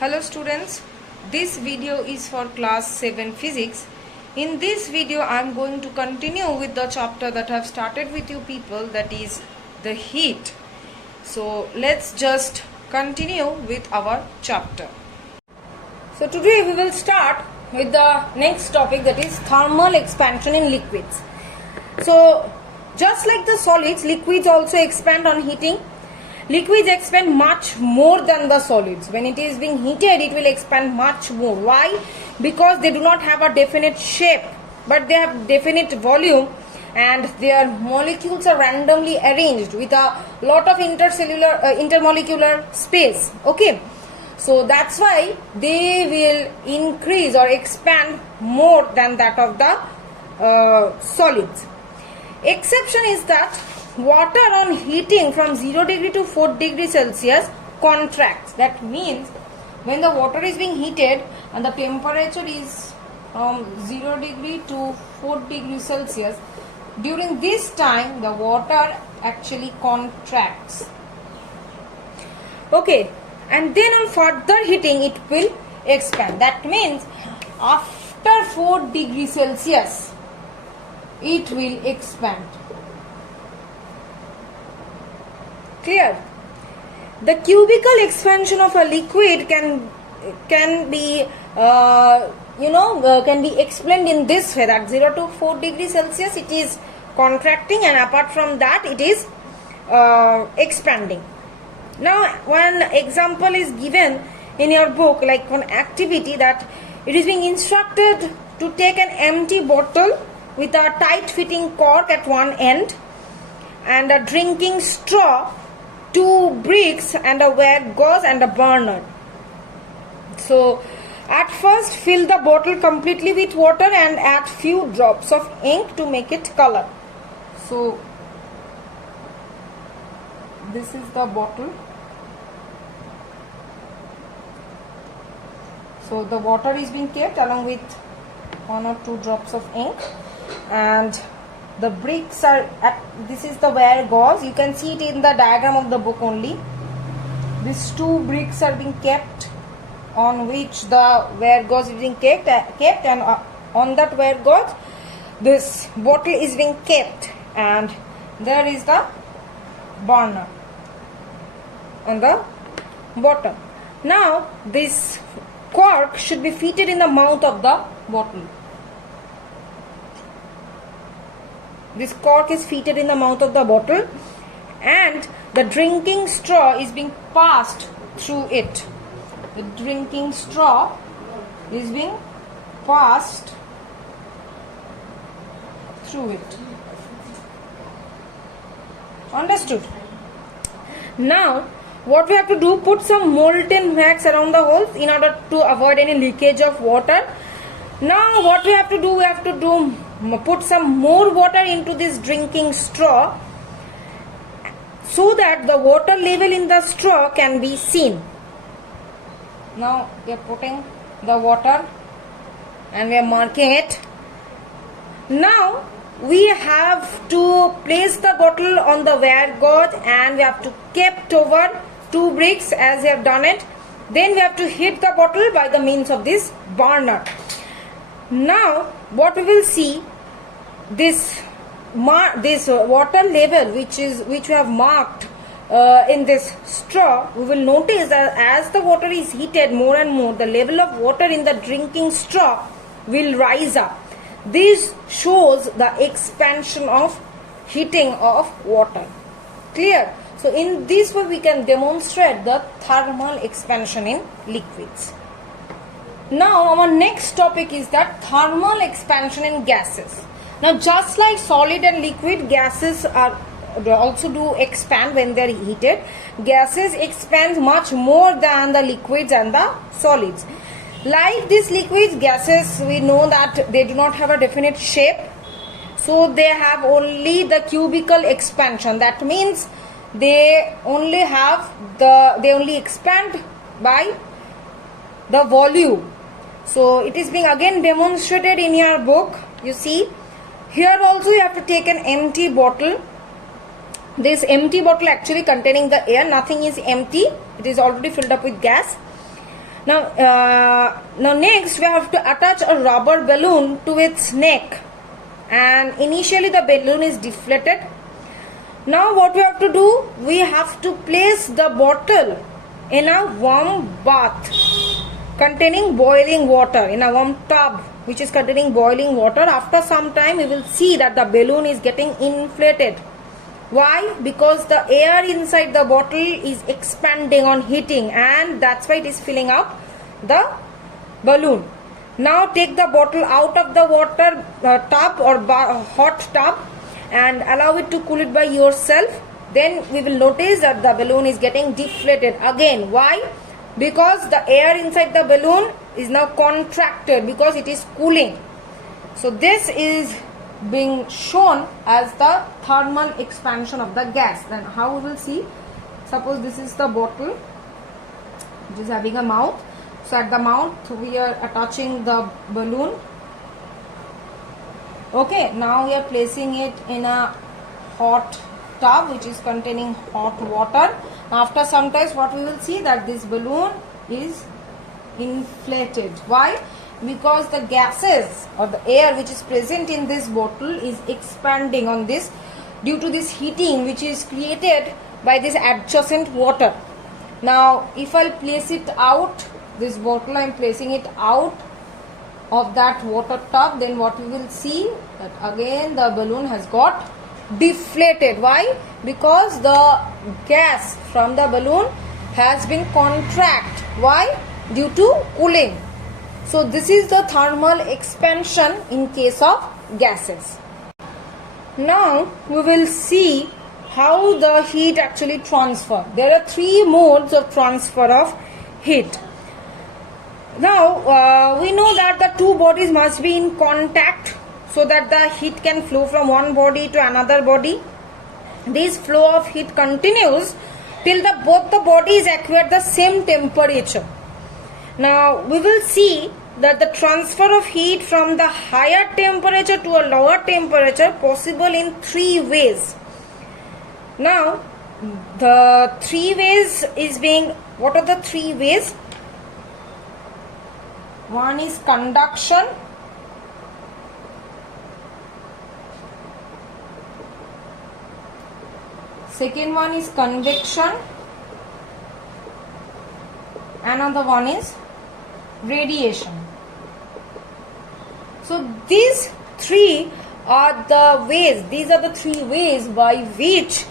Hello students, this video is for class 7 physics. In this video I am going to continue with the chapter that I have started with you people, that is the heat. So let's just continue with our chapter. So today we will start with the next topic, that is thermal expansion in liquids. So just like the solids, liquids also expand on heating. Liquids expand much more than the solids. When it is being heated, it will expand much more. Why? Because they do not have a definite shape, but they have definite volume, and their molecules are randomly arranged with a lot of intermolecular space. Okay, so that's why they will increase or expand more than that of the solids. Exception is that water on heating from 0 degree to 4 degree Celsius contracts. That means when the water is being heated and the temperature is from 0 degree to 4 degree Celsius, during this time the water actually contracts. Okay, and then on further heating it will expand. That means after 4 degree Celsius it will expand. Clear? The cubical expansion of a liquid can be can be explained in this way, that 0 to 4 degrees Celsius it is contracting, and apart from that it is expanding. Now one example is given in your book, like one activity, that it is being instructed to take an empty bottle with a tight fitting cork at one end and a drinking straw, 2 bricks and a wire gauze and a burner. So at first fill the bottle completely with water and add few drops of ink to make it color. So this is the bottle. So the water is being kept along with 1 or 2 drops of ink, and the bricks are this is the wire gauze. You can see it in the diagram of the book only. These 2 bricks are being kept on which the wire gauze is being kept, and on that wire gauze this bottle is being kept, and there is the burner on the bottom. Now this cork should be fitted in the mouth of the bottle. This cork is fitted in the mouth of the bottle, and the drinking straw is being passed through it. The drinking straw is being passed through it. Understood? Now what we have to do, put some molten wax around the holes in order to avoid any leakage of water. Now what we have to do, put some more water into this drinking straw so that the water level in the straw can be seen. Now we are putting the water and we are marking it. Now we have to place the bottle on the wire gauze, and we have to kept over 2 bricks as we have done it. Then we have to heat the bottle by the means of this burner. Now what we will see, this water level which we have marked in this straw, we will notice that as the water is heated more and more, the level of water in the drinking straw will rise up. This shows the expansion of heating of water. Clear? So in this way we can demonstrate the thermal expansion in liquids. Now our next topic is that thermal expansion in gases. Now just like solid and liquid, gases are also do expand when they are heated. Gases expand much more than the liquids and the solids. Like these liquids, gases, we know that they do not have a definite shape, so they have only the cubical expansion. That means they only expand by the volume. So it is being again demonstrated in your book. You see, here also you have to take an empty bottle. This empty bottle actually containing the air, nothing is empty, it is already filled up with gas. Now next we have to attach a rubber balloon to its neck, and initially the balloon is deflated. Now what we have to do, we have to place the bottle in a warm bath containing boiling water, in a warm tub which is containing boiling water. After some time we will see that the balloon is getting inflated. Why? Because the air inside the bottle is expanding on heating, and that's why it is filling up the balloon. Now take the bottle out of the water tub or hot tub and allow it to cool it by yourself. Then we will notice that the balloon is getting deflated again. Why? Because the air inside the balloon is now contracted because it is cooling. So this is being shown as the thermal expansion of the gas. Then how we will see, suppose this is the bottle which is having a mouth. So at the mouth we are attaching the balloon. Okay, now we are placing it in a hot tub which is containing hot water. After some time what we will see, that this balloon is inflated. Why? Because the gases or the air which is present in this bottle is expanding on this due to this heating which is created by this adjacent water. Now if I'll place it out, this bottle I am placing it out of that water tub, then what we will see, that again the balloon has got deflated. Why? Because the gas from the balloon has been contract. Why? Due to cooling. So this is the thermal expansion in case of gases. Now we will see how the heat actually transfer. There are three modes of transfer of heat. Now we know that the two bodies must be in contact so that the heat can flow from one body to another body. This flow of heat continues till both the bodies acquire the same temperature. Now we will see that the transfer of heat from the higher temperature to a lower temperature possible in three ways. Now the three ways is being, what are the three ways? One is conduction, second one is convection, another one is radiation. So these three are the ways, these are the three ways by which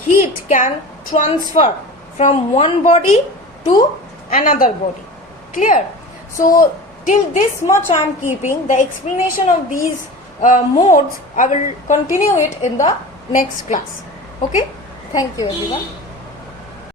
heat can transfer from one body to another body. Clear? So till this much I am keeping. The explanation of these modes I will continue it in the next class. Okay? Thank you everyone.